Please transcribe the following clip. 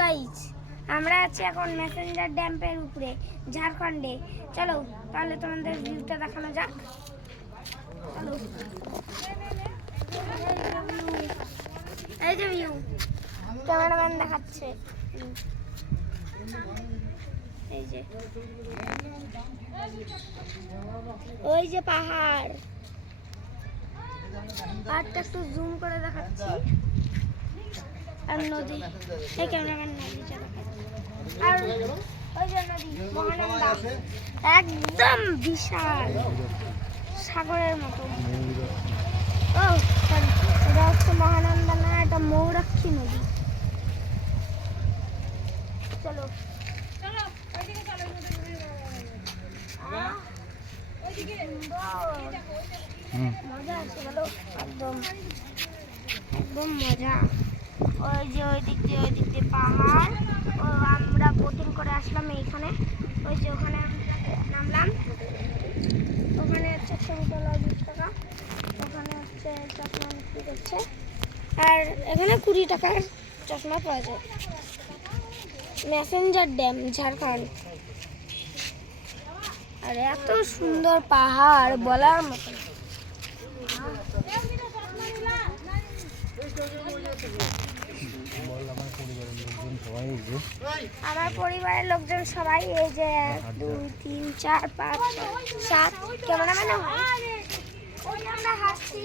Guys আমরা আছি এখন মেসেঞ্জার ড্যামের উপরে ঝাড়খণ্ডে। চলো তাহলে তোমাদের ভিউটা দেখানো যাক। চলো এই যে ভিউ ক্যামেরাম্যান দেখাচ্ছে। এই যে ওই যে পাহাড়, পাহাড়টা একটু জুম করে দেখাচ্ছি। আর নদী, এই ক্যামেরাম্যান নদীটা দেখাচ্ছে। আর ওই যে নদী মহানন্দা, একদম বিশাল সাগরের মতো। ও সরি, এটা হচ্ছে মহানন্দা না, এটা মৌরাক্ষী নদী। চলো চলো ওইদিকে চলো, মজা আছে বলো, একদম একদম মজা। ওই যে ওই দিক দিয়ে পাহাড়। ও আমরা বোটিং করে আসলাম এইখানে। ওই যে ওখানে নামলাম। ওখানে হচ্ছে ছবি তোলা 20 টাকা, ওখানে হচ্ছে চশমা বিক্রি করছে, আর এখানে 20 টাকার চশমা পাওয়া যায়। Messenger dam Jharkhand. আর এত সুন্দর পাহাড় বলার মতো। আমার পরিবারের লোকজন সবাই এই যে 1 2 3 4 5 6 7 ক্যামেরাম্যান আমরা হাসছি।